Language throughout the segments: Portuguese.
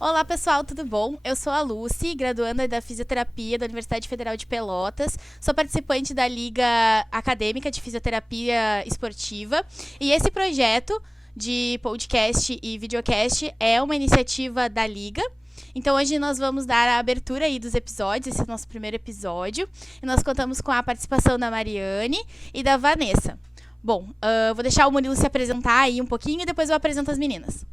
Olá pessoal, tudo bom? Eu sou a Lucy, graduanda da Fisioterapia da Universidade Federal de Pelotas. Sou participante da Liga Acadêmica de Fisioterapia Esportiva. E esse projeto de podcast e videocast é uma iniciativa da Liga. Então hoje nós vamos dar a abertura aí dos episódios, esse é o nosso primeiro episódio. E nós contamos com a participação da Mariane e da Vanessa. Bom, vou deixar o Murilo se apresentar aí um pouquinho e depois eu apresento as meninas.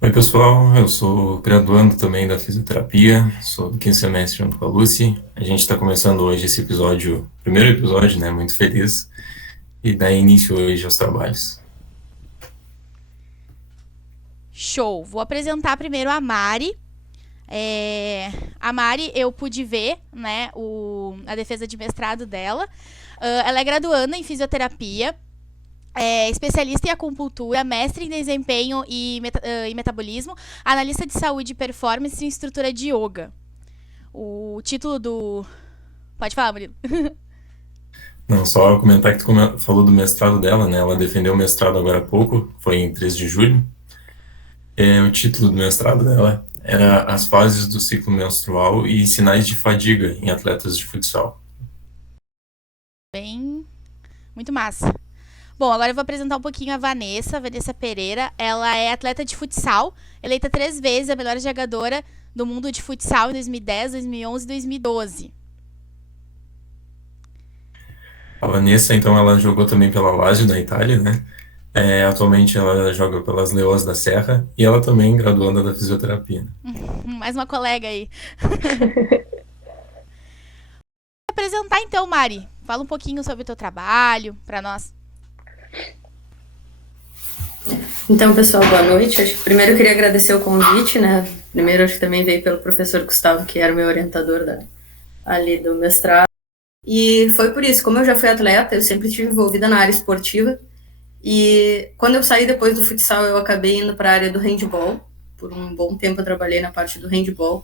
Oi, pessoal, eu sou graduando também da fisioterapia, sou do quinto semestre junto com a Lucy. A gente está começando hoje esse episódio, primeiro episódio, né? Muito feliz, e dá início hoje aos trabalhos. Show! Vou apresentar primeiro a Mari. A Mari, eu pude ver, né, a defesa de mestrado dela. Ela é graduanda em fisioterapia, é especialista em acupuntura, mestre em desempenho e metabolismo, analista de saúde e performance e instrutora de yoga. O título do... Pode falar, Murilo. Não, só comentar que tu falou do mestrado dela, né? Ela defendeu o mestrado agora há pouco, foi em 3 de julho. O título do mestrado dela era As fases do ciclo menstrual e sinais de fadiga em atletas de futsal. Bem... Muito massa. Bom, agora eu vou apresentar um pouquinho a Vanessa Pereira. Ela é atleta de futsal, eleita 3 vezes a melhor jogadora do mundo de futsal em 2010, 2011 e 2012. A Vanessa, então, ela jogou também pela Lazio da Itália, né? Atualmente ela joga pelas Leoas da Serra e ela também é graduanda da fisioterapia, né? Mais uma colega aí. Vou apresentar então, Mari. Fala um pouquinho sobre o teu trabalho para nós. Então, pessoal, boa noite. Acho que primeiro eu queria agradecer o convite, né? Primeiro acho que também veio pelo professor Gustavo, que era o meu orientador ali do mestrado. E foi por isso, como eu já fui atleta, eu sempre estive envolvida na área esportiva. E quando eu saí depois do futsal, eu acabei indo para a área do handball. Por um bom tempo eu trabalhei na parte do handball.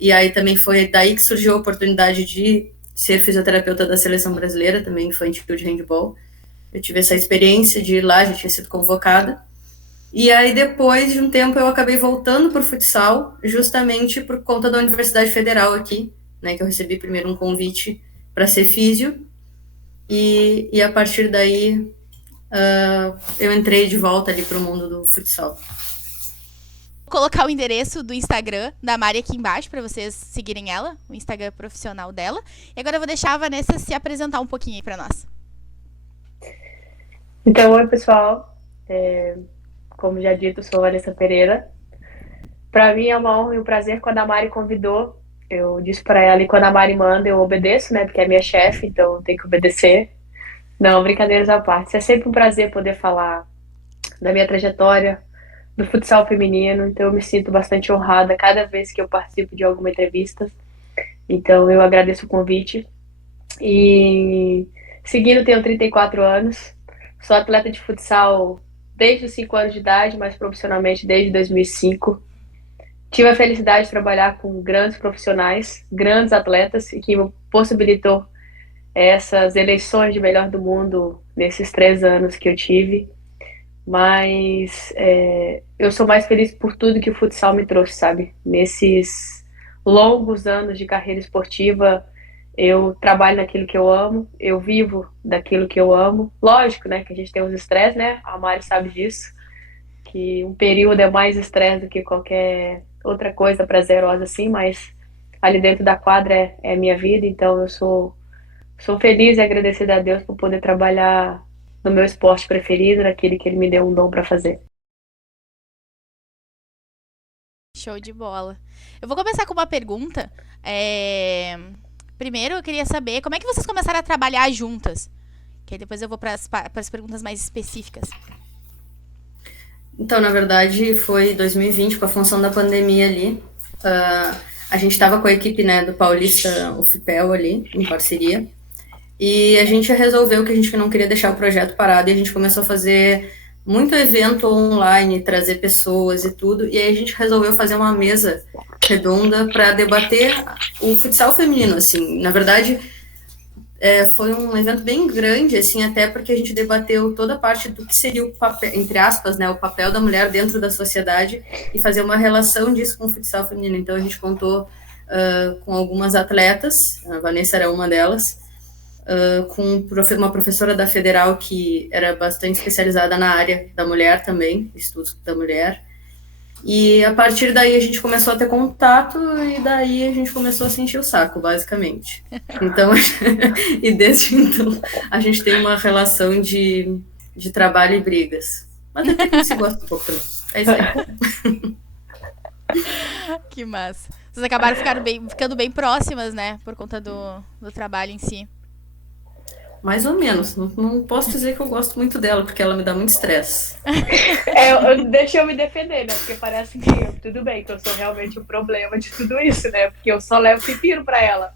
E aí também foi daí que surgiu a oportunidade de ser fisioterapeuta da seleção brasileira, também infantil de handball. Eu tive essa experiência de ir lá, já tinha sido convocada. E aí, depois de um tempo, eu acabei voltando para o futsal, justamente por conta da Universidade Federal aqui, né, que eu recebi primeiro um convite para ser físio, e a partir daí eu entrei de volta ali para o mundo do futsal. Vou colocar o endereço do Instagram da Mari aqui embaixo para vocês seguirem ela, o Instagram profissional dela. E agora eu vou deixar a Vanessa se apresentar um pouquinho aí para nós. Então, oi pessoal, como já dito, sou Vanessa Pereira. Para mim é uma honra e um prazer quando a Mari convidou. Eu disse para ela, e quando a Mari manda, eu obedeço, né? Porque é minha chefe, então eu tenho que obedecer. Não, brincadeiras à parte. É sempre um prazer poder falar da minha trajetória, do futsal feminino. Então eu me sinto bastante honrada cada vez que eu participo de alguma entrevista. Então eu agradeço o convite. E seguindo, tenho 34 anos. Sou atleta de futsal desde os 5 anos de idade, mas profissionalmente desde 2005. Tive a felicidade de trabalhar com grandes profissionais, grandes atletas, e que me possibilitou essas eleições de melhor do mundo nesses 3 anos que eu tive. Mas eu sou mais feliz por tudo que o futsal me trouxe, sabe? Nesses longos anos de carreira esportiva, eu trabalho naquilo que eu amo, eu vivo daquilo que eu amo. Lógico, né, que a gente tem os estresses, né? A Mari sabe disso, que um período é mais estresse do que qualquer outra coisa prazerosa assim, mas ali dentro da quadra é minha vida, então eu sou feliz e agradecida a Deus por poder trabalhar no meu esporte preferido, naquele que ele me deu um dom para fazer. Show de bola. Eu vou começar com uma pergunta. Primeiro, eu queria saber como é que vocês começaram a trabalhar juntas? Que aí depois eu vou para as perguntas mais específicas. Então, na verdade, foi 2020, com a função da pandemia ali. A gente estava com a equipe, né, do Paulista, o FIPEL ali, em parceria. E a gente resolveu que a gente não queria deixar o projeto parado e a gente começou a fazer muito evento online, trazer pessoas e tudo. E aí a gente resolveu fazer uma mesa redonda para debater o futsal feminino, assim. Na verdade, foi um evento bem grande, assim, até porque a gente debateu toda a parte do que seria o papel, entre aspas, né, o papel da mulher dentro da sociedade e fazer uma relação disso com o futsal feminino. Então, a gente contou com algumas atletas, a Vanessa era uma delas, com uma professora da Federal que era bastante especializada na área da mulher também, estudos da mulher. E a partir daí a gente começou a ter contato e daí a gente começou a sentir o saco, basicamente. Então, e desde então a gente tem uma relação de trabalho e brigas. Mas até que a gente se gosta um pouco também. É isso aí. Que massa. Vocês acabaram ficando bem próximas, né? Por conta do trabalho em si. Mais ou menos. Não posso dizer que eu gosto muito dela, porque ela me dá muito estresse. Deixa eu me defender, né? Porque parece que tudo bem, que eu sou realmente o problema de tudo isso, né? Porque eu só levo pepino pra ela.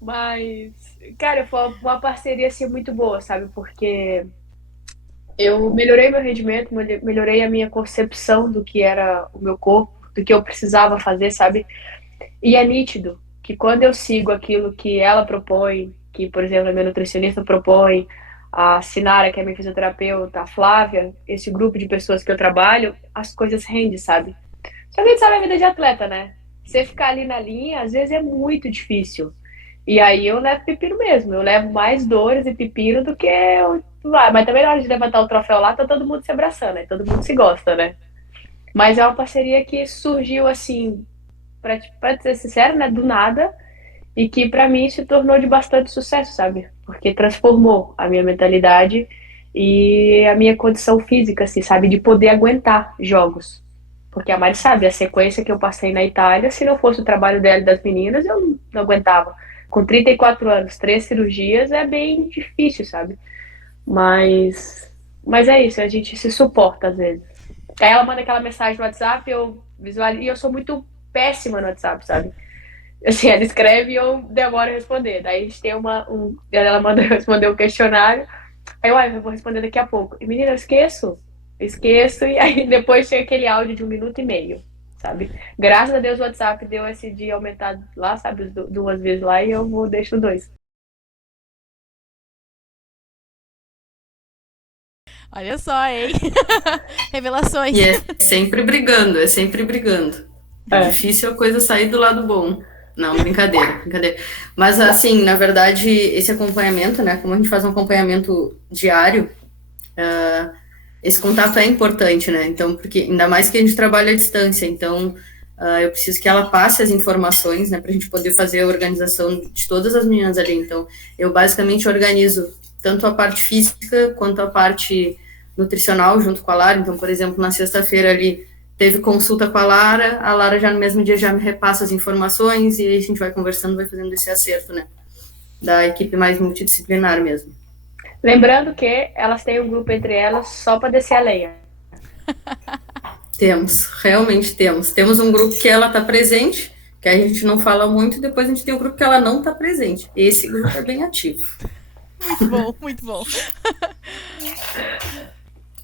Mas, cara, foi uma parceria assim muito boa, sabe? Porque eu melhorei meu rendimento, melhorei a minha concepção do que era o meu corpo, do que eu precisava fazer, sabe? E é nítido que quando eu sigo aquilo que ela propõe, que, por exemplo, a minha nutricionista propõe, a Sinara, que é minha fisioterapeuta, a Flávia, esse grupo de pessoas que eu trabalho, as coisas rendem, sabe? Só que a gente sabe a vida de atleta, né? Você ficar ali na linha, às vezes é muito difícil. E aí eu levo pepino mesmo, eu levo mais dores e pepino do que eu... Mas também na hora de levantar o troféu lá, tá todo mundo se abraçando, né? Todo mundo se gosta, né? Mas é uma parceria que surgiu assim, pra ser sincero, né? Do nada. E que pra mim se tornou de bastante sucesso, sabe? Porque transformou a minha mentalidade e a minha condição física, assim, sabe? De poder aguentar jogos. Porque a Mari sabe, a sequência que eu passei na Itália, se não fosse o trabalho dela e das meninas, eu não aguentava. Com 34 anos, 3 cirurgias, é bem difícil, sabe? Mas é isso, a gente se suporta às vezes. Aí ela manda aquela mensagem no WhatsApp, eu visualizo, e eu sou muito péssima no WhatsApp, sabe? Assim, ela escreve e eu demoro a responder. Daí a gente tem ela manda eu responder um questionário. Aí eu vou responder daqui a pouco. E menina, eu esqueço. E aí depois chega aquele áudio de 1 minuto e meio, sabe? Graças a Deus o WhatsApp deu esse dia aumentado lá, sabe? 2 vezes lá e eu deixo 2. Olha só, hein? Revelações. E é sempre brigando, é sempre brigando. É difícil a coisa sair do lado bom. Não, brincadeira. Mas, assim, na verdade, esse acompanhamento, né, como a gente faz um acompanhamento diário, esse contato é importante, né, então, porque ainda mais que a gente trabalha à distância, então, eu preciso que ela passe as informações, né, pra gente poder fazer a organização de todas as meninas ali, então, eu basicamente organizo tanto a parte física, quanto a parte nutricional, junto com a Lara, então, por exemplo, na sexta-feira ali, teve consulta com a Lara já no mesmo dia já me repassa as informações e aí a gente vai conversando, vai fazendo esse acerto, né, da equipe mais multidisciplinar mesmo. Lembrando que elas têm um grupo entre elas só para descer a lenha. Realmente temos. Temos um grupo que ela tá presente, que a gente não fala muito, e depois a gente tem um grupo que ela não tá presente. Esse grupo é bem ativo. Muito bom, muito bom.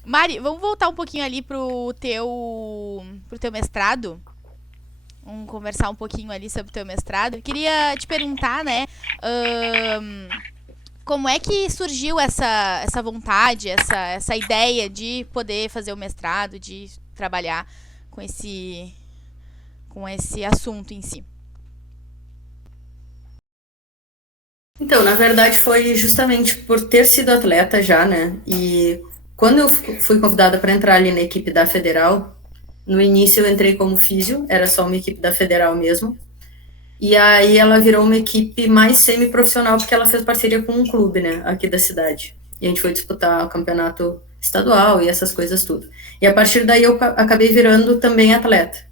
Mari, vamos voltar um pouquinho ali pro teu mestrado. Vamos conversar um pouquinho ali sobre o teu mestrado. Eu queria te perguntar, né, como é que surgiu essa vontade, essa ideia de poder fazer o mestrado, de trabalhar com esse assunto em si? Então, na verdade, foi justamente por ter sido atleta já, né, e quando eu fui convidada para entrar ali na equipe da Federal, no início eu entrei como físio, era só uma equipe da Federal mesmo, e aí ela virou uma equipe mais semi-profissional, porque ela fez parceria com um clube, né, aqui da cidade. E a gente foi disputar o campeonato estadual e essas coisas tudo. E a partir daí eu acabei virando também atleta.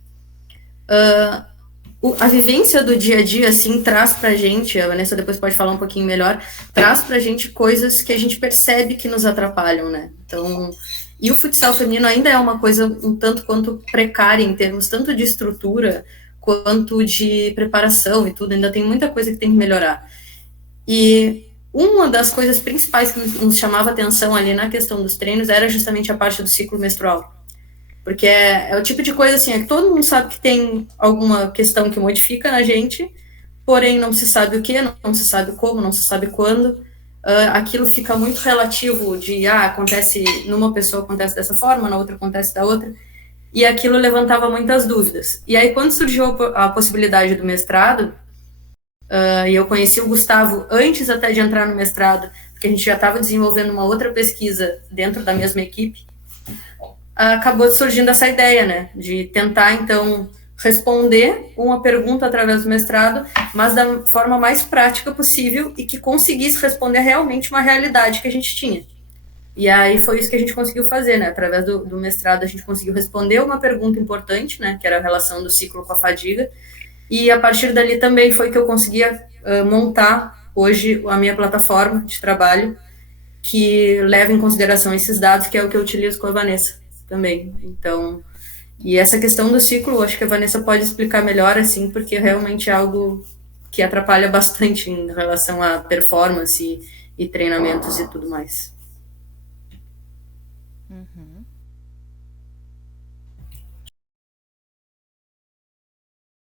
A vivência do dia a dia, assim, traz pra gente, a Vanessa depois pode falar um pouquinho melhor, traz pra gente coisas que a gente percebe que nos atrapalham, né? Então, e o futsal feminino ainda é uma coisa um tanto quanto precária em termos tanto de estrutura quanto de preparação e tudo, ainda tem muita coisa que tem que melhorar. E uma das coisas principais que nos chamava atenção ali na questão dos treinos era justamente a parte do ciclo menstrual. Porque é o tipo de coisa assim, é que todo mundo sabe que tem alguma questão que modifica na gente, porém não se sabe o que, não se sabe como, não se sabe quando. Aquilo fica muito relativo de, acontece numa pessoa, acontece dessa forma, na outra acontece da outra, e aquilo levantava muitas dúvidas. E aí, quando surgiu a possibilidade do mestrado, e eu conheci o Gustavo antes até de entrar no mestrado, porque a gente já estava desenvolvendo uma outra pesquisa dentro da mesma equipe, acabou surgindo essa ideia, né, de tentar, então, responder uma pergunta através do mestrado, mas da forma mais prática possível e que conseguisse responder realmente uma realidade que a gente tinha. E aí foi isso que a gente conseguiu fazer, né? Através do mestrado a gente conseguiu responder uma pergunta importante, né? Que era a relação do ciclo com a fadiga. E a partir dali também foi que eu conseguia montar hoje a minha plataforma de trabalho que leva em consideração esses dados, que é o que eu utilizo com a Vanessa também. Então, e essa questão do ciclo, acho que a Vanessa pode explicar melhor, assim, porque realmente é algo que atrapalha bastante em relação à performance e treinamentos e tudo mais.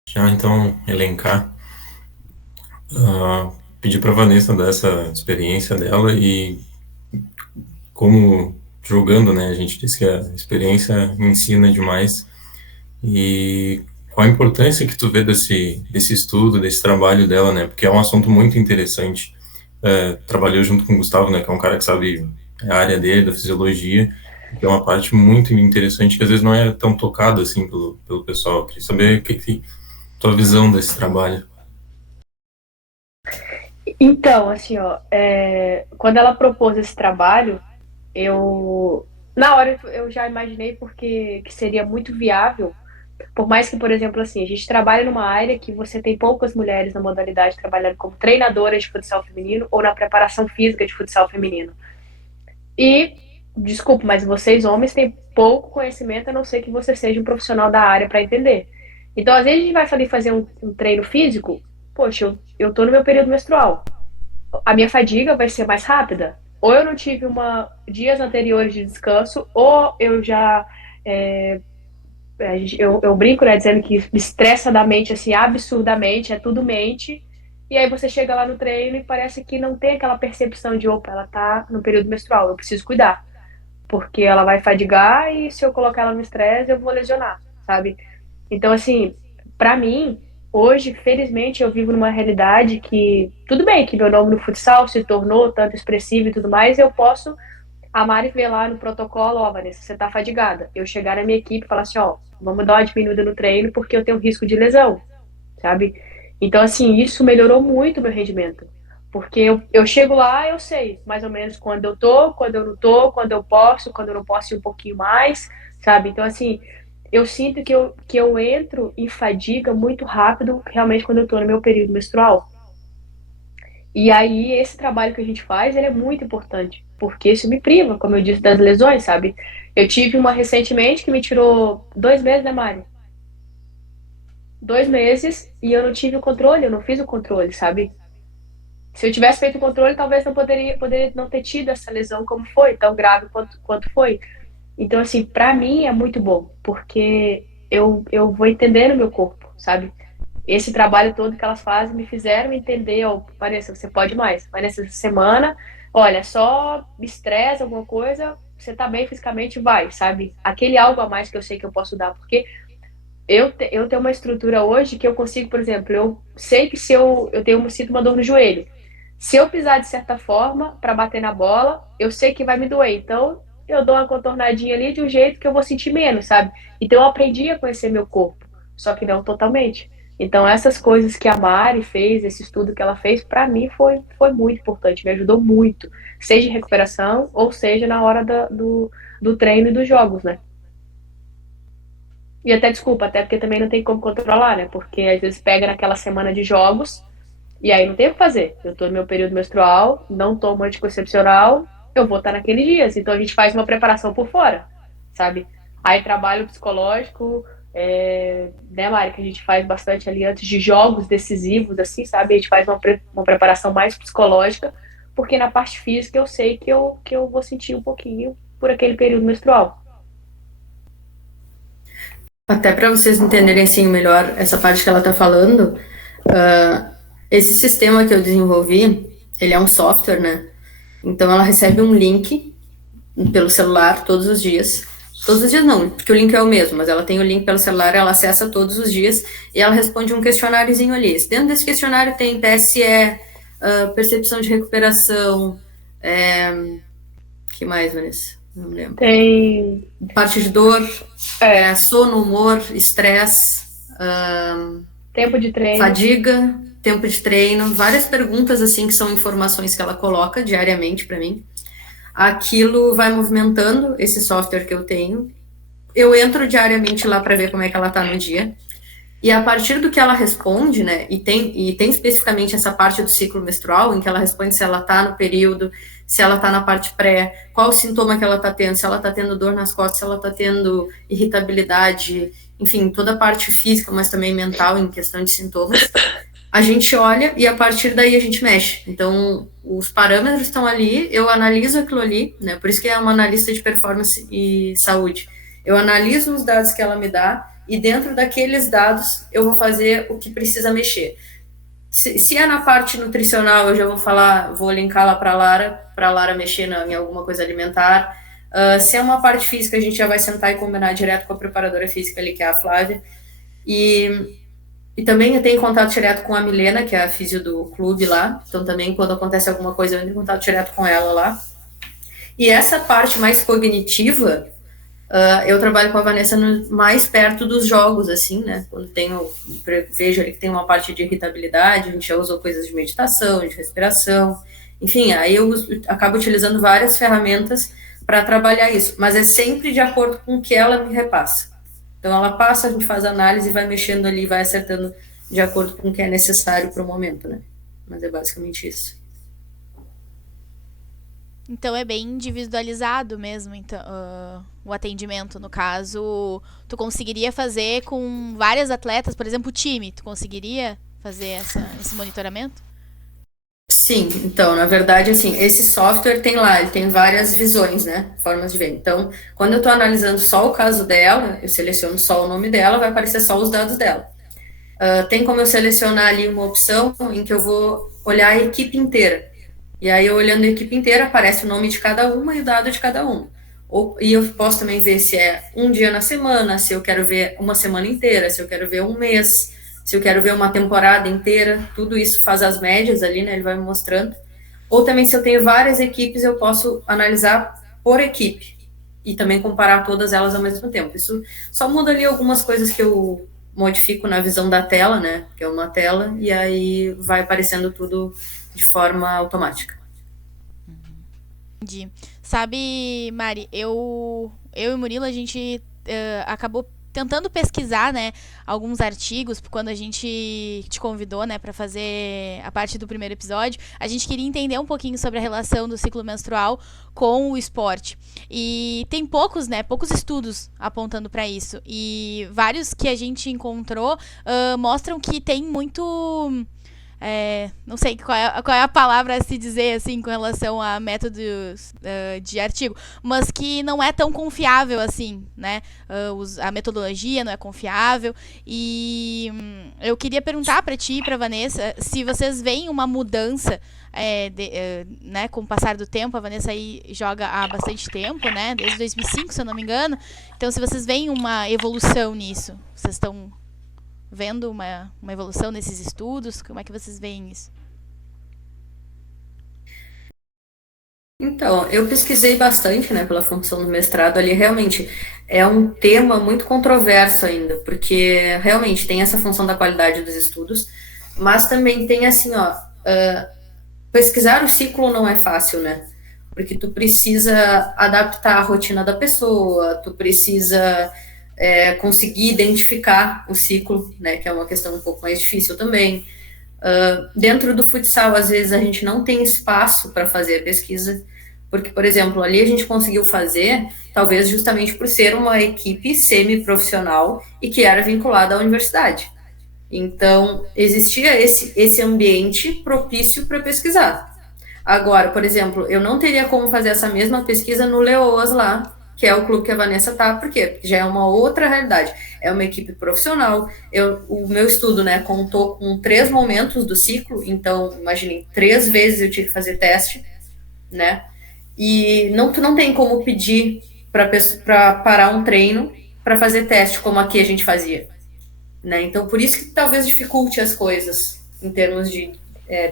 Já então elencar, pedir para a Vanessa dar essa experiência dela e como jogando, né? A gente disse que a experiência ensina demais. E qual a importância que tu vê desse estudo, desse trabalho dela, né? Porque é um assunto muito interessante. Trabalhei junto com o Gustavo, né? Que é um cara que sabe a área dele, da fisiologia, que é uma parte muito interessante que às vezes não é tão tocada assim pelo pessoal. Eu queria saber tua visão desse trabalho. Então, assim, ó, quando ela propôs esse trabalho, na hora eu já imaginei porque que seria muito viável, por mais que, por exemplo, assim, a gente trabalha numa área que você tem poucas mulheres na modalidade trabalhando como treinadoras de futsal feminino ou na preparação física de futsal feminino. E, desculpa, mas vocês homens têm pouco conhecimento, a não ser que você seja um profissional da área para entender. Então, às vezes a gente vai fazer um treino físico, poxa, eu tô no meu período menstrual. A minha fadiga vai ser mais rápida. Ou eu não tive dias anteriores de descanso, ou eu já. Eu brinco, né, dizendo que estressa da mente, assim, absurdamente, é tudo mente. E aí você chega lá no treino e parece que não tem aquela percepção de, opa, ela tá no período menstrual, eu preciso cuidar. Porque ela vai fadigar e se eu colocar ela no estresse, eu vou lesionar, sabe? Então, assim, pra mim, hoje, felizmente, eu vivo numa realidade que, tudo bem que meu nome no futsal se tornou tanto expressivo e tudo mais, eu posso, a Mari ver lá no protocolo, ó, Vanessa, você tá fadigada. Eu chegar na minha equipe e falar assim, ó, vamos dar uma diminuída no treino porque eu tenho risco de lesão, sabe? Então, assim, isso melhorou muito o meu rendimento. Porque eu chego lá, eu sei mais ou menos quando eu tô, quando eu não tô, quando eu não posso ir um pouquinho mais, sabe? Então, assim, eu sinto que eu entro em fadiga muito rápido, realmente, quando eu tô no meu período menstrual. E aí, esse trabalho que a gente faz, ele é muito importante, porque isso me priva, como eu disse, das lesões, sabe? Eu tive uma recentemente que me tirou 2 meses, né, Mari? 2 meses, e eu não tive o controle, eu não fiz o controle, sabe? Se eu tivesse feito o controle, talvez não poderia não ter tido essa lesão como foi, tão grave quanto foi. Então, assim, pra mim é muito bom, porque eu vou entendendo o meu corpo, sabe? Esse trabalho todo que elas fazem me fizeram entender, ó, Vanessa, você pode mais. Vanessa, essa semana, olha, só estresse, alguma coisa, você tá bem fisicamente, vai, sabe? Aquele algo a mais que eu sei que eu posso dar, porque eu tenho uma estrutura hoje que eu consigo, por exemplo, eu sei que se sinto uma dor no joelho, se eu pisar de certa forma para bater na bola, eu sei que vai me doer. Então, eu dou uma contornadinha ali de um jeito que eu vou sentir menos, sabe? Então, eu aprendi a conhecer meu corpo, só que não totalmente. Então, essas coisas que a Mari fez, esse estudo que ela fez, para mim foi muito importante, me ajudou muito, seja em recuperação ou seja na hora do treino e dos jogos, né? E até desculpa, até porque também não tem como controlar, né? Porque às vezes pega naquela semana de jogos e aí não tem o que fazer. Eu tô no meu período menstrual, não tomo anticoncepcional, eu vou estar naqueles dias. Então a gente faz uma preparação por fora, sabe? Aí trabalho psicológico, né, Mari, que a gente faz bastante ali antes de jogos decisivos, assim, sabe? A gente faz uma preparação mais psicológica, porque na parte física eu sei que eu vou sentir um pouquinho por aquele período menstrual. Até para vocês entenderem assim melhor essa parte que ela está falando, Esse sistema que eu desenvolvi, ele é um software, né? Então ela recebe um link pelo celular todos os dias. Todos os dias não, porque o link é o mesmo, mas ela tem o link pelo celular, ela acessa todos os dias e ela responde um questionáriozinho ali. Dentro desse questionário tem PSE, percepção de recuperação, que mais, Vanessa? Não lembro. Tem. Parte de dor, sono, humor, estresse, Tempo de treino. fadiga, tempo de treino, várias perguntas assim que são informações que ela coloca diariamente para mim. Aquilo vai movimentando esse software que eu tenho. Eu entro diariamente lá para ver como é que ela tá no dia. E a partir do que ela responde, né, e tem especificamente essa parte do ciclo menstrual, em que ela responde se ela tá no período, se ela tá na parte pré, qual o sintoma que ela tá tendo, se ela tá tendo dor nas costas, se ela tá tendo irritabilidade, enfim, toda a parte física, mas também mental em questão de sintomas. A gente olha e a partir daí a gente mexe. Então, os parâmetros estão ali, eu analiso aquilo ali, né, por isso que é uma analista de performance e saúde. Eu analiso os dados que ela me dá, e dentro daqueles dados eu vou fazer o que precisa mexer. Se é na parte nutricional, eu já vou linkar lá para a Lara mexer em alguma coisa alimentar. Se é uma parte física, a gente já vai sentar e combinar direto com a preparadora física ali, que é a Flávia. E também eu tenho contato direto com a Milena, que é a físio do clube lá. Então também quando acontece alguma coisa, eu entro em contato direto com ela lá. E essa parte mais cognitiva, eu trabalho com a Vanessa mais perto dos jogos, assim, né? Quando vejo ali que tem uma parte de irritabilidade, a gente já usou coisas de meditação, de respiração, enfim, aí eu acabo utilizando várias ferramentas para trabalhar isso, mas é sempre de acordo com o que ela me repassa. Então ela passa, a gente faz análise, vai mexendo ali, vai acertando de acordo com o que é necessário para o momento, né? Mas é basicamente isso. Então é bem individualizado mesmo, então, o atendimento. No caso, tu conseguiria fazer com várias atletas, por exemplo, o time, tu conseguiria fazer esse monitoramento? Sim, então, na verdade, assim, esse software ele tem várias visões, né, formas de ver. Então, quando eu estou analisando só o caso dela, eu seleciono só o nome dela, vai aparecer só os dados dela. Tem como eu selecionar ali uma opção em que eu vou olhar a equipe inteira. E aí, olhando a equipe inteira, aparece o nome de cada uma e o dado de cada uma. E eu posso também ver se é um dia na semana, se eu quero ver uma semana inteira, se eu quero ver um mês, se eu quero ver uma temporada inteira. Tudo isso faz as médias ali, né? Ele vai me mostrando. Ou também, se eu tenho várias equipes, eu posso analisar por equipe e também comparar todas elas ao mesmo tempo. Isso só muda ali algumas coisas que eu modifico na visão da tela, né? Que é uma tela, e aí vai aparecendo tudo de forma automática. Entendi. Sabe, Mari, eu e o Murilo, a gente acabou tentando pesquisar, né, alguns artigos, quando a gente te convidou, né, para fazer a parte do primeiro episódio, a gente queria entender um pouquinho sobre a relação do ciclo menstrual com o esporte. E tem poucos estudos apontando para isso. E vários que a gente encontrou mostram que tem muito... não sei qual é a palavra a se dizer assim com relação a métodos de artigo, mas que não é tão confiável assim, né? A metodologia não é confiável. E eu queria perguntar para ti e para Vanessa se vocês veem uma mudança, né, com o passar do tempo. A Vanessa aí joga há bastante tempo, né? Desde 2005, se eu não me engano. Então, se vocês veem uma evolução nisso, vocês estão vendo uma evolução nesses estudos? Como é que vocês veem isso? Então, eu pesquisei bastante, né, pela função do mestrado ali. Realmente é um tema muito controverso ainda, porque realmente tem essa função da qualidade dos estudos, mas também tem assim, pesquisar o ciclo não é fácil, né? Porque tu precisa adaptar a rotina da pessoa, tu precisa conseguir identificar o ciclo, né, que é uma questão um pouco mais difícil também. Dentro do futsal, às vezes, a gente não tem espaço para fazer a pesquisa, porque, por exemplo, ali a gente conseguiu fazer, talvez justamente por ser uma equipe semi-profissional e que era vinculada à universidade. Então, existia esse ambiente propício para pesquisar. Agora, por exemplo, eu não teria como fazer essa mesma pesquisa no Leoas lá, que é o clube que a Vanessa tá, por quê? Porque já é uma outra realidade, é uma equipe profissional, o meu estudo, né, contou com 3 momentos do ciclo, então, imaginem, 3 vezes eu tive que fazer teste, né, e tu não tem como pedir para parar um treino para fazer teste, como aqui a gente fazia, né, então por isso que talvez dificulte as coisas, em termos de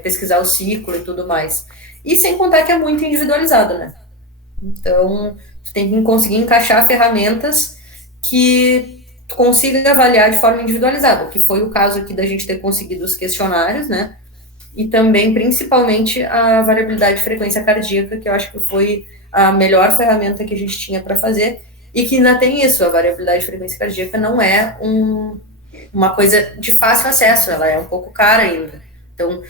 pesquisar o ciclo e tudo mais, e sem contar que é muito individualizado, né, então tu tem que conseguir encaixar ferramentas que tu consiga avaliar de forma individualizada, que foi o caso aqui da gente ter conseguido os questionários, né, e também, principalmente, a variabilidade de frequência cardíaca, que eu acho que foi a melhor ferramenta que a gente tinha para fazer, e que ainda tem isso, a variabilidade de frequência cardíaca não é uma coisa de fácil acesso, ela é um pouco cara ainda. Então,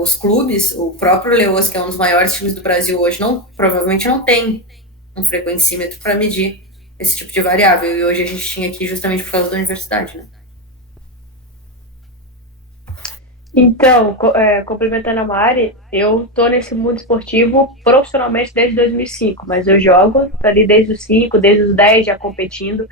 os clubes, o próprio Leoas, que é um dos maiores times do Brasil hoje, provavelmente não tem um frequencímetro para medir esse tipo de variável, e hoje a gente tinha aqui justamente por causa da universidade, né? Então, complementando a Mari, eu tô nesse mundo esportivo profissionalmente desde 2005, mas eu jogo ali desde os 5, desde os 10 já competindo.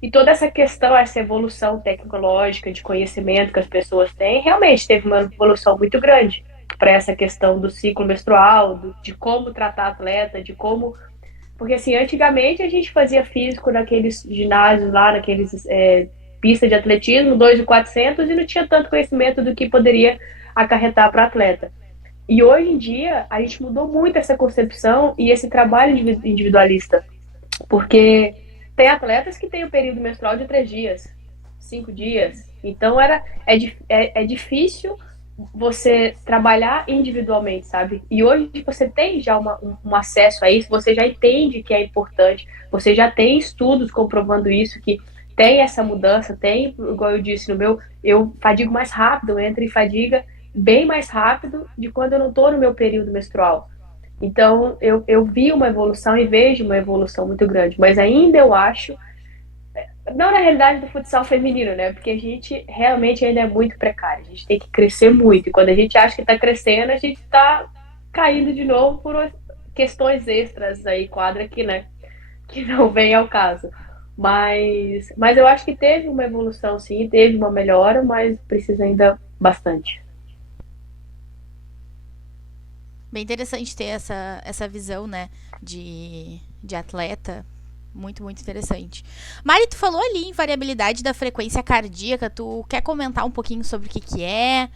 E toda essa questão, essa evolução tecnológica de conhecimento que as pessoas têm, realmente teve uma evolução muito grande para essa questão do ciclo menstrual, de como tratar atleta, de como... Porque, assim, antigamente a gente fazia físico naqueles ginásios lá, naqueles pista de atletismo, 2.400, e não tinha tanto conhecimento do que poderia acarretar para o atleta. E hoje em dia, a gente mudou muito essa concepção e esse trabalho individualista, porque tem atletas que têm o período menstrual de 3 dias, 5 dias. Então é difícil você trabalhar individualmente, sabe? E hoje você tem já um acesso a isso, você já entende que é importante, você já tem estudos comprovando isso, que tem essa mudança, tem, igual eu disse no meu, eu fadigo mais rápido, eu entro em fadiga bem mais rápido de quando eu não estou no meu período menstrual. Então, eu vi uma evolução e vejo uma evolução muito grande, mas ainda eu acho, não na realidade do futsal feminino, né? Porque a gente realmente ainda é muito precário, a gente tem que crescer muito, e quando a gente acha que está crescendo, a gente está caindo de novo por questões extras aí, quadra que, né, que não vem ao caso. Mas eu acho que teve uma evolução, sim, teve uma melhora, mas precisa ainda bastante. Bem interessante ter essa visão, né, de atleta. Muito, muito interessante. Mari, tu falou ali em variabilidade da frequência cardíaca. Tu quer comentar um pouquinho sobre o que é?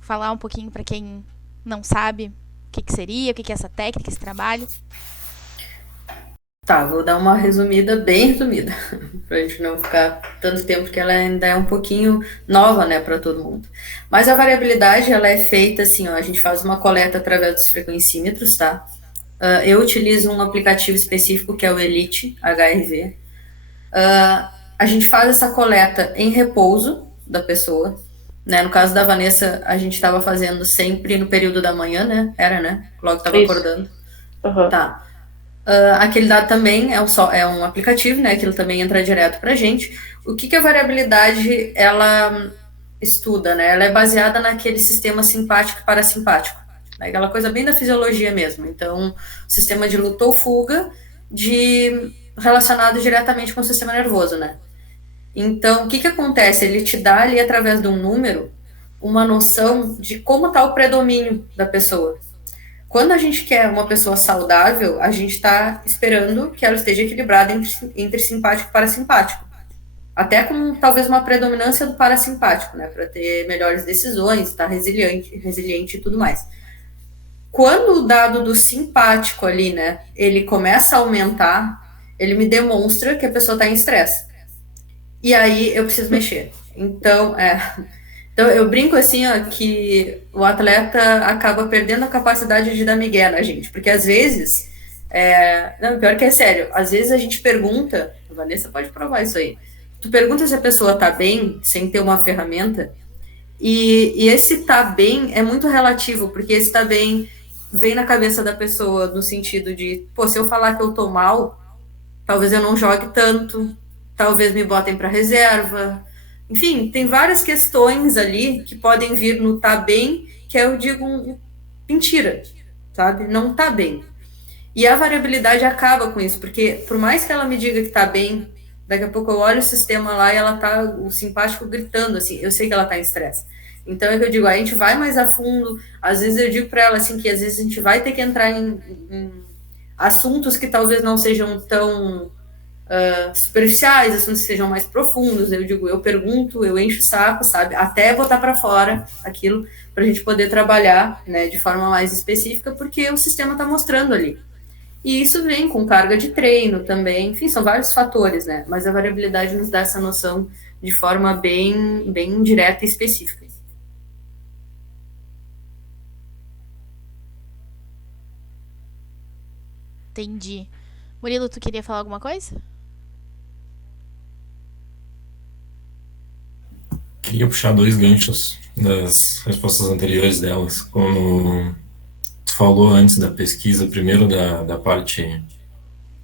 Falar um pouquinho para quem não sabe o que seria, o que é essa técnica, esse trabalho? Tá, vou dar uma resumida, bem resumida, pra gente não ficar tanto tempo, porque ela ainda é um pouquinho nova, né, para todo mundo. Mas a variabilidade, ela é feita assim, ó, a gente faz uma coleta através dos frequencímetros, tá? Eu utilizo um aplicativo específico que é o Elite HRV. A gente faz essa coleta em repouso da pessoa, né? No caso da Vanessa, a gente estava fazendo sempre no período da manhã, né? Era, né? Logo estava acordando. Uhum. Tá. Aquele dado também é um aplicativo, né? Aquilo também entra direto para a gente. O que a variabilidade ela estuda, né? Ela é baseada naquele sistema simpático e parasimpático, né? Aquela coisa bem da fisiologia mesmo. Então, sistema de luta ou fuga relacionado diretamente com o sistema nervoso, né? Então, o que acontece? Ele te dá ali, através de um número, uma noção de como está o predomínio da pessoa. Quando a gente quer uma pessoa saudável, a gente está esperando que ela esteja equilibrada entre simpático e parasimpático. Até com talvez uma predominância do parasimpático, né? Para ter melhores decisões, estar resiliente e tudo mais. Quando o dado do simpático ali, né, ele começa a aumentar, ele me demonstra que a pessoa está em estresse. E aí eu preciso mexer. Então, eu brinco assim, ó, que o atleta acaba perdendo a capacidade de dar migué na gente, porque às vezes, não, pior que é sério, às vezes a gente pergunta, a Vanessa pode provar isso aí, tu pergunta se a pessoa tá bem, sem ter uma ferramenta, e esse tá bem é muito relativo, porque esse tá bem vem na cabeça da pessoa, no sentido de, pô, se eu falar que eu tô mal, talvez eu não jogue tanto, talvez me botem para reserva. Enfim, tem várias questões ali que podem vir no tá bem, que eu digo mentira, sabe? Não tá bem. E a variabilidade acaba com isso, porque por mais que ela me diga que tá bem, daqui a pouco eu olho o sistema lá e ela tá, o simpático gritando, assim, eu sei que ela tá em estresse. Então é que eu digo, a gente vai mais a fundo, às vezes eu digo para ela, assim, que às vezes a gente vai ter que entrar em assuntos que talvez não sejam tão superficiais, assuntos que sejam mais profundos. Eu digo, eu pergunto, eu encho o saco, sabe? Até botar para fora aquilo para a gente poder trabalhar, né, de forma mais específica, porque o sistema está mostrando ali. E isso vem com carga de treino também, enfim, são vários fatores, né? Mas a variabilidade nos dá essa noção de forma bem direta e específica. Entendi. Murilo, tu queria falar alguma coisa? Queria puxar dois ganchos das respostas anteriores delas. Como tu falou antes da pesquisa, primeiro da parte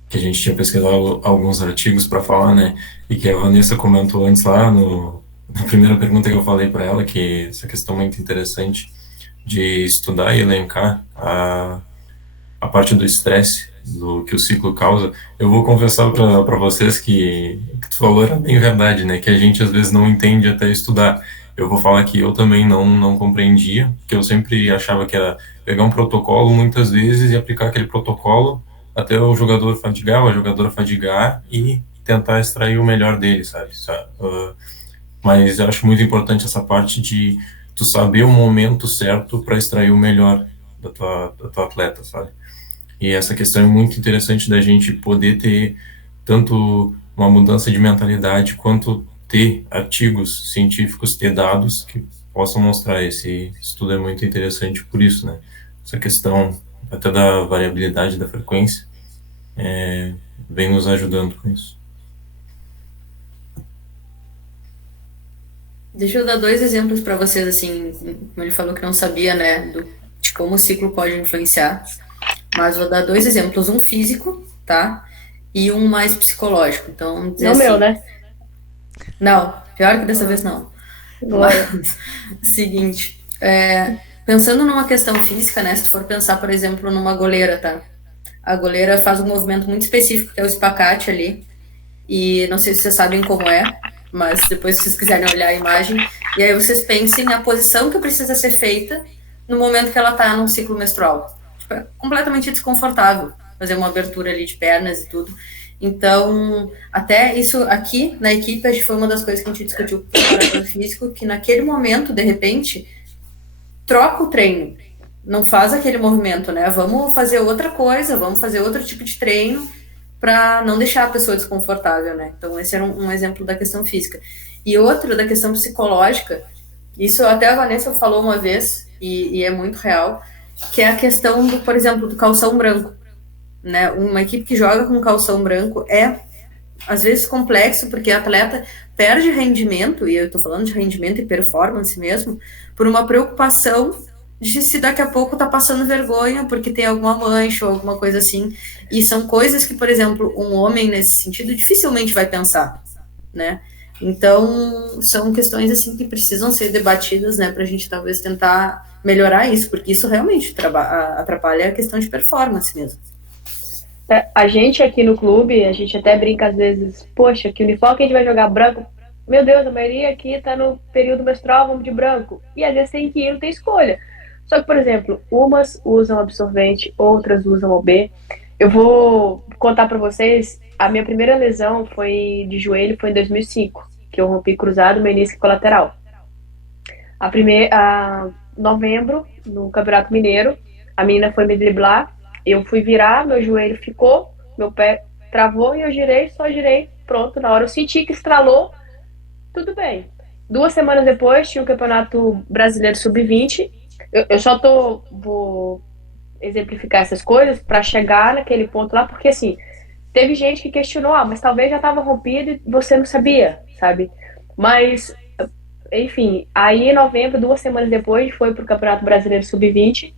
que a gente tinha pesquisado alguns artigos para falar, né? E que a Vanessa comentou antes lá na primeira pergunta que eu falei para ela, que essa questão muito interessante de estudar e elencar a parte do estresse, do que o ciclo causa. Eu vou confessar para vocês que tu falou era bem verdade, né? Que a gente às vezes não entende até estudar. Eu vou falar que eu também não compreendia, que eu sempre achava que era pegar um protocolo muitas vezes e aplicar aquele protocolo até o jogador fadigar, ou a jogadora fadigar e tentar extrair o melhor dele, sabe? Mas eu acho muito importante essa parte de tu saber o momento certo para extrair o melhor da tua atleta, sabe? E essa questão é muito interessante da gente poder ter tanto uma mudança de mentalidade quanto ter artigos científicos, ter dados que possam mostrar. Esse estudo é muito interessante por isso, né? Essa questão até da variabilidade da frequência vem nos ajudando com isso. Deixa eu dar dois exemplos para vocês, assim, como ele falou que não sabia, né, de como o ciclo pode influenciar. Mas vou dar dois exemplos, um físico, tá? E um mais psicológico. Então, dizer Não assim, meu, né? não, pior que dessa vez não. Glória. Mas, seguinte, pensando numa questão física, né? Se tu for pensar, por exemplo, numa goleira, tá? A goleira faz um movimento muito específico, que é o espacate ali. E não sei se vocês sabem como é, mas depois se vocês quiserem olhar a imagem, e aí vocês pensem na posição que precisa ser feita no momento que ela tá num ciclo menstrual. Tipo, é completamente desconfortável fazer uma abertura ali de pernas e tudo. Então, até isso aqui na equipe, acho que foi uma das coisas que a gente discutiu com o preparador físico, que naquele momento, de repente, troca o treino. Não faz aquele movimento, né? Vamos fazer outra coisa, vamos fazer outro tipo de treino para não deixar a pessoa desconfortável, né? Então, esse era um exemplo da questão física. E outro da questão psicológica, isso até a Vanessa falou uma vez, e é muito real, que é a questão, por exemplo, do calção branco. Né? Uma equipe que joga com calção branco é, às vezes, complexo, porque a atleta perde rendimento, e eu estou falando de rendimento e performance mesmo, por uma preocupação de se daqui a pouco tá passando vergonha porque tem alguma mancha ou alguma coisa assim. E são coisas que, por exemplo, um homem nesse sentido dificilmente vai pensar, né? Então, são questões assim que precisam ser debatidas, né, pra gente talvez tentar melhorar isso, porque isso realmente atrapalha a questão de performance mesmo. A gente aqui no clube, a gente até brinca às vezes, poxa, que uniforme que a gente vai jogar branco? Meu Deus, a maioria aqui tá no período menstrual, vamos de branco. E às vezes tem que ir, não tem escolha. Só que, por exemplo, umas usam absorvente, outras usam OB. Eu vou contar pra vocês, a minha primeira lesão foi de joelho, foi em 2005, que eu rompi cruzado, menisco colateral. Novembro, no Campeonato Mineiro, a menina foi me driblar, eu fui virar, meu joelho ficou, meu pé travou e eu girei, só girei, pronto, na hora eu senti que estralou, tudo bem. 2 semanas depois tinha o Campeonato Brasileiro Sub-20, eu só vou exemplificar essas coisas para chegar naquele ponto lá, porque assim, teve gente que questionou, mas talvez já estava rompido e você não sabia, sabe? Mas, enfim, aí em novembro, 2 semanas depois, foi pro Campeonato Brasileiro Sub-20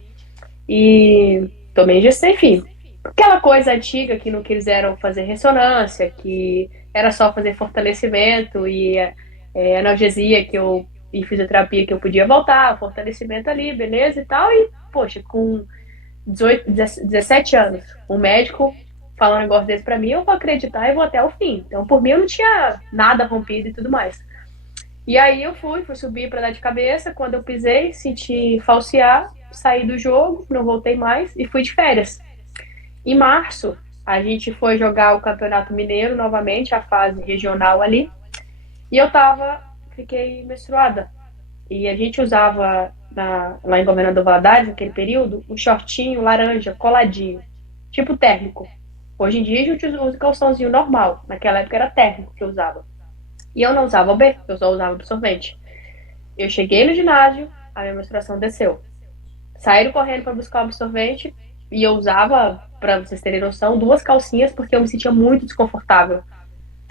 e tomei GC, enfim. Aquela coisa antiga que não quiseram fazer ressonância, que era só fazer fortalecimento e analgesia e fisioterapia que eu podia voltar, fortalecimento ali, beleza e tal. E, poxa, com 17 anos. Um médico falar um negócio desse pra mim, eu vou acreditar e vou até o fim. Então, por mim, eu não tinha nada rompido e tudo mais. E aí eu fui subir pra dar de cabeça. Quando eu pisei, senti falsear, saí do jogo, não voltei mais e fui de férias. Em março, a gente foi jogar o Campeonato Mineiro novamente, a fase regional ali. E fiquei menstruada. E a gente usava lá em Governador Valadares, naquele período, um shortinho laranja, coladinho, tipo térmico. Hoje em dia a gente usa calçãozinho normal. Naquela época era térmico que eu usava. E eu não usava o B, eu só usava absorvente. Eu cheguei no ginásio, a minha menstruação desceu. Saíram correndo para buscar o absorvente e eu usava, para vocês terem noção, 2 calcinhas porque eu me sentia muito desconfortável.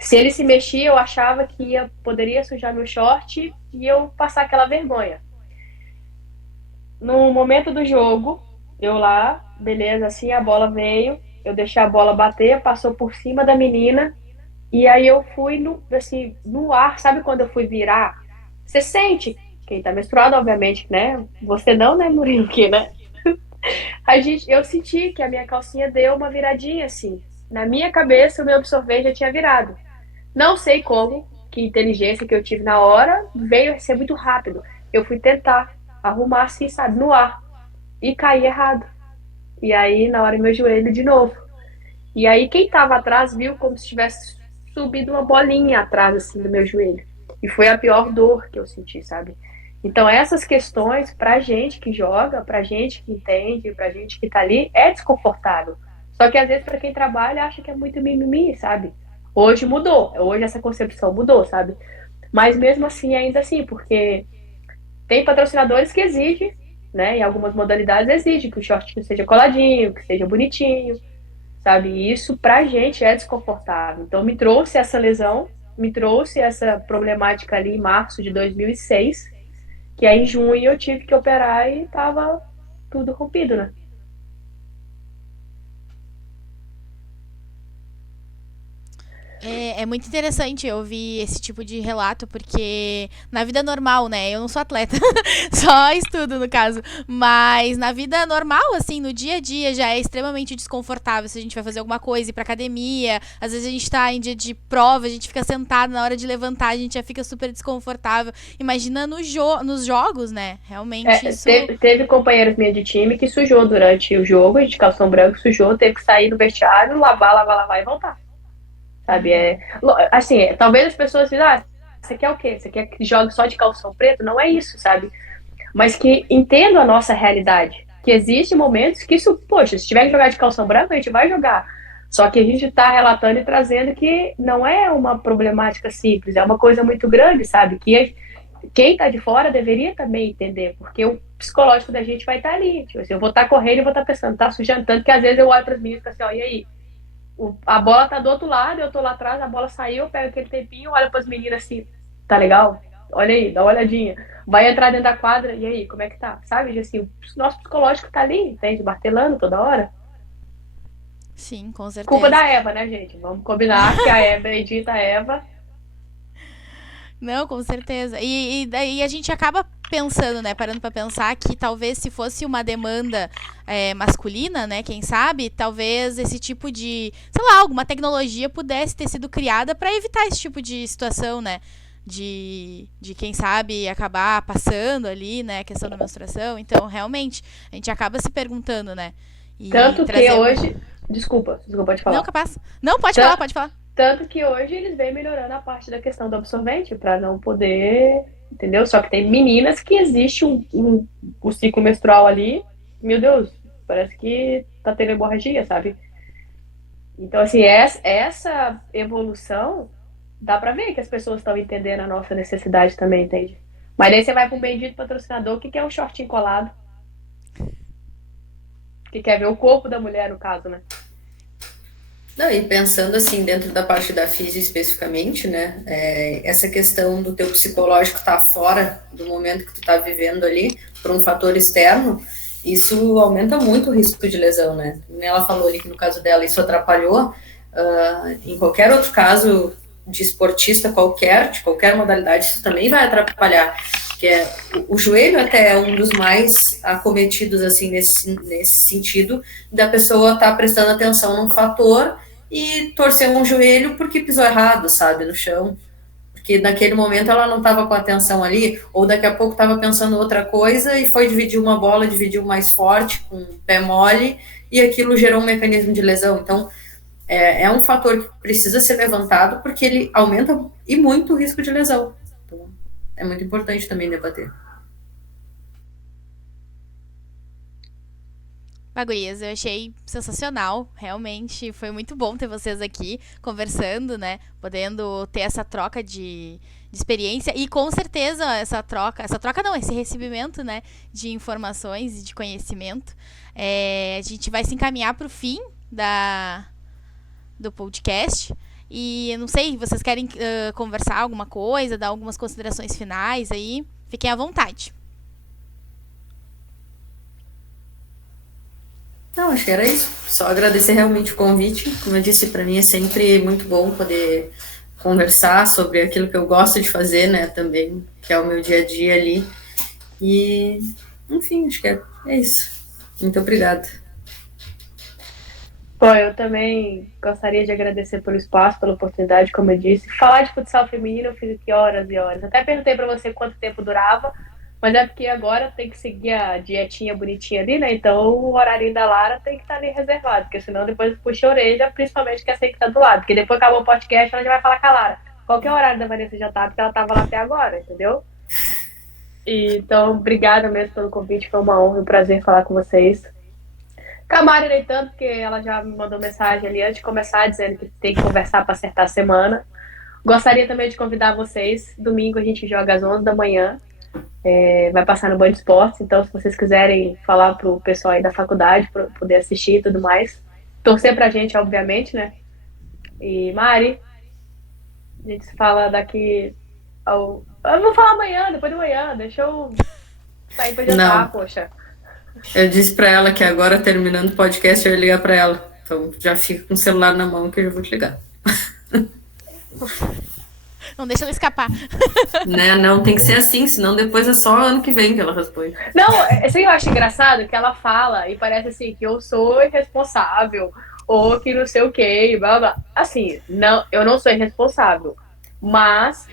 Se ele se mexia, eu achava que poderia sujar meu short e eu passar aquela vergonha. No momento do jogo, eu lá, beleza, assim, a bola veio, eu deixei a bola bater, passou por cima da menina, e aí eu fui no ar, sabe quando eu fui virar? Você sente, quem tá menstruado, obviamente, né? Você não, né, Murilo, que, né? Eu senti que a minha calcinha deu uma viradinha, assim. Na minha cabeça, o meu absorvente já tinha virado. Não sei como, que inteligência que eu tive na hora, veio a ser muito rápido. Eu fui tentar arrumar assim, sabe, no ar. E caí errado. E aí, na hora, meu joelho de novo. E aí, quem tava atrás viu como se tivesse subido uma bolinha atrás, assim, do meu joelho. E foi a pior dor que eu senti, sabe? Então, essas questões, pra gente que joga, pra gente que entende, pra gente que tá ali, é desconfortável. Só que, às vezes, pra quem trabalha, acha que é muito mimimi, sabe? Hoje mudou. Hoje essa concepção mudou, sabe? Mas mesmo assim, ainda assim, porque tem patrocinadores que exigem, né? Em algumas modalidades exigem que o shortinho seja coladinho, que seja bonitinho, sabe? E isso pra gente é desconfortável. Então me trouxe essa lesão, me trouxe essa problemática ali em março de 2006, que aí em junho eu tive que operar e tava tudo rompido, né? É muito interessante eu ouvir esse tipo de relato, porque na vida normal, né? Eu não sou atleta, só estudo no caso. Mas na vida normal, assim, no dia a dia, já é extremamente desconfortável se a gente vai fazer alguma coisa, ir pra academia. Às vezes a gente tá em dia de prova, a gente fica sentado na hora de levantar, a gente já fica super desconfortável. Imagina nos jogos, né? Realmente isso. Teve companheiros minha de time que sujou durante o jogo, de calção branco, sujou, teve que sair do vestiário, lavar e voltar. Sabe, assim, talvez as pessoas dizem, você quer o quê? Você quer que jogue só de calção preto? Não é isso, sabe? Mas que entendo a nossa realidade, que existem momentos que isso, poxa, se tiver que jogar de calção branco, a gente vai jogar. Só que a gente está relatando e trazendo que não é uma problemática simples, é uma coisa muito grande, sabe? Que quem está de fora deveria também entender, porque o psicológico da gente vai estar ali. Tipo assim, eu vou estar correndo e vou estar pensando, tá sujando tanto que às vezes eu olho para as meninas e fico assim, ó, e aí? A bola tá do outro lado, eu tô lá atrás, a bola saiu, eu pego aquele tempinho, olho pras meninas assim, tá legal? Olha aí, dá uma olhadinha. Vai entrar dentro da quadra, e aí, como é que tá? Sabe, assim, o nosso psicológico tá ali, entende? Martelando toda hora. Sim, com certeza. Culpa da Eva, né, gente? Vamos combinar que a Eva, bendita Eva. Não, com certeza. E daí a gente acaba pensando, né, parando pra pensar que talvez se fosse uma demanda masculina, né, quem sabe, talvez esse tipo de, sei lá, alguma tecnologia pudesse ter sido criada pra evitar esse tipo de situação, né, de quem sabe acabar passando ali, né, a questão da menstruação. Então, realmente, a gente acaba se perguntando, né. E tanto que hoje... Desculpa, pode falar. Não, capaz. Não, pode falar. Tanto que hoje eles vêm melhorando a parte da questão do absorvente para não poder, entendeu? Só que tem meninas que existe um ciclo menstrual ali, meu Deus, parece que tá tendo hemorragia, sabe? Então, assim, essa evolução, dá pra ver que as pessoas estão entendendo a nossa necessidade também, entende? Mas daí você vai para um bendito patrocinador que quer um shortinho colado, que quer ver o corpo da mulher, no caso, né? Não, e pensando assim, dentro da parte da física especificamente, né, essa questão do teu psicológico estar fora do momento que tu tá vivendo ali, por um fator externo, isso aumenta muito o risco de lesão, né? Ela falou ali que no caso dela isso atrapalhou, em qualquer outro caso de esportista qualquer, de qualquer modalidade, isso também vai atrapalhar, que é o joelho até é um dos mais acometidos, assim, nesse sentido, da pessoa estar prestando atenção num fator e torcer um joelho porque pisou errado, sabe, no chão. Porque naquele momento ela não estava com atenção ali, ou daqui a pouco estava pensando outra coisa e foi dividir uma bola, dividiu mais forte, com o pé mole, e aquilo gerou um mecanismo de lesão. Então, é um fator que precisa ser levantado porque ele aumenta e muito o risco de lesão. Então, é muito importante também debater. Gurias, eu achei sensacional, realmente foi muito bom ter vocês aqui conversando, né, podendo ter essa troca de experiência e com certeza esse recebimento, né, de informações e de conhecimento. A gente vai se encaminhar para o fim do podcast e eu não sei, vocês querem conversar alguma coisa, dar algumas considerações finais aí, fiquem à vontade. Não, acho que era isso. Só agradecer realmente o convite. Como eu disse, para mim é sempre muito bom poder conversar sobre aquilo que eu gosto de fazer, né, também, que é o meu dia a dia ali. E, enfim, acho que é isso. Muito obrigada. Bom, eu também gostaria de agradecer pelo espaço, pela oportunidade, como eu disse. Falar de futsal feminino eu fiz aqui horas e horas. Até perguntei para você quanto tempo durava, mas é porque agora tem que seguir a dietinha bonitinha ali, né? Então o horário da Lara tem que estar ali reservado, porque senão depois puxa a orelha, principalmente quem que tá do lado. Porque depois que acabou o podcast, ela já vai falar com a Lara. Qualquer horário da Vanessa já tá, porque ela tava lá até agora, entendeu? Então, obrigada mesmo pelo convite, foi uma honra e um prazer falar com vocês. Com a Mari nem tanto, porque ela já me mandou mensagem ali antes de começar, dizendo que tem que conversar para acertar a semana. Gostaria também de convidar vocês, domingo a gente joga às 11 da manhã, vai passar no Band Esportes, então se vocês quiserem falar pro pessoal aí da faculdade, para poder assistir e tudo mais, torcer pra gente, obviamente, né? E Mari, a gente se fala daqui ao... Eu vou falar amanhã, depois de manhã, deixa eu sair pra jantar, poxa. Eu disse pra ela que agora, terminando o podcast, eu ia ligar pra ela. Então já fica com o celular na mão que eu já vou te ligar. Não deixa ela escapar. Né? Não, tem que ser assim, senão depois é só ano que vem que ela responde. Não, isso aí eu acho engraçado, que ela fala e parece assim, que eu sou irresponsável, ou que não sei o que, blá blá. Assim, não, eu não sou irresponsável, mas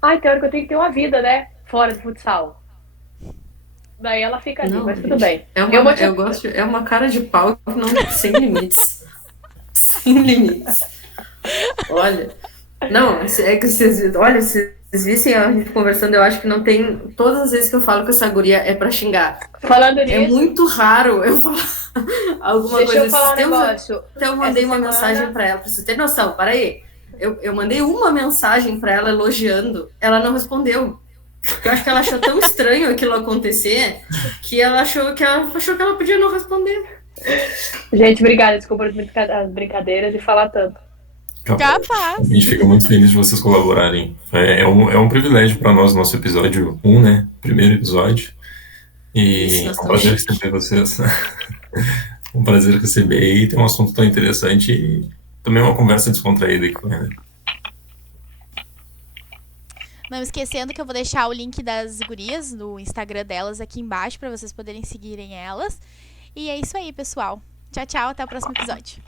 tem hora que eu tenho que ter uma vida, né, fora do futsal. Daí ela fica ali, mas tudo bem. Eu gosto, é uma cara de pau que não sem limites. Sem limites. Olha, não, é que vocês vissem a gente conversando, eu acho que não tem. Todas as vezes que eu falo com essa guria é pra xingar. Falando nisso. É muito raro eu falar alguma coisa. Deixa eu falar um negócio. Então eu mandei uma mensagem pra ela, pra você ter noção, para aí. Eu mandei uma mensagem pra ela elogiando, ela não respondeu. Eu acho que ela achou tão estranho aquilo acontecer que ela achou que ela podia não responder. Gente, obrigada. Desculpa as brincadeiras e falar tanto. Capaz. A gente fica muito feliz de vocês colaborarem. É um privilégio para nós, nosso episódio 1, né? Primeiro episódio. E é um prazer receber vocês. Um prazer receber e ter um assunto tão interessante e também uma conversa descontraída aqui, né? Não esquecendo que eu vou deixar o link das gurias no Instagram delas aqui embaixo para vocês poderem seguirem elas. E é isso aí, pessoal. Tchau, tchau. Até o próximo episódio.